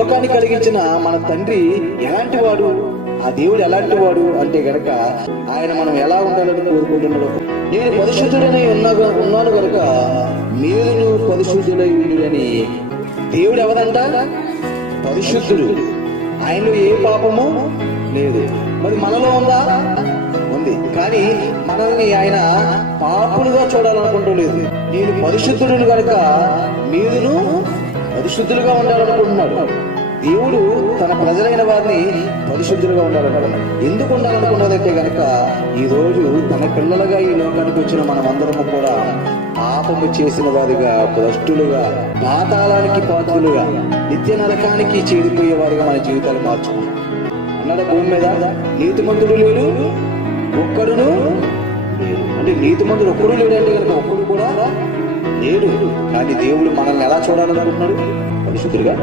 లోకాన్ని కలిగించిన మన తండ్రి ఎలాంటి వాడు, ఆ దేవుడు ఎలాంటి వాడు అంటే గనక ఆయన మనం ఎలా ఉండాలని కోరుకుంటున్నాడు. నేను పరిశుద్ధుడని ఉన్నాను గనక మీరు పరిశుద్ధులై అని. దేవుడు ఎవరంట? పరిశుద్ధుడు. ఆయనలో ఏ పాపము లేదు. మరి మనలో ఉందా? ఉంది. కానీ మనల్ని ఆయన పాపులుగా చూడాలనుకుంటలేదు. నేను పరిశుద్ధుడిని కనుక మీరును పరిశుద్ధులుగా ఉండాలనుకుంటున్నాడు. దేవుడు తన ప్రజలైన వారిని పరిశుద్ధులుగా ఉండాలనుకున్నాడు. ఎందుకు ఉండాలనుకున్నదంటే గనక ఈ రోజు తన పిల్లలుగా ఈ లోకానికి వచ్చిన మనమందరము కూడా పాపము చేసిన వారిగా, భ్రష్టులుగా, పాతాళానికి పాత్రులుగా, నిత్య నరకానికి చేరిపోయే వారిగా మన జీవితాలు మార్చుకున్నాం. అన్నాడు భూమి మీద నీతిమంతుడు లేడు, ఒక్కడును లేడు. అంటే నీతిమంతుడు ఒక్కడు లేడంటే కనుక ఒక్కడు కూడా లేడు. కానీ దేవుడు మనల్ని ఎలా చూడాలనుకుంటున్నాడు? పరిశుద్ధులుగా.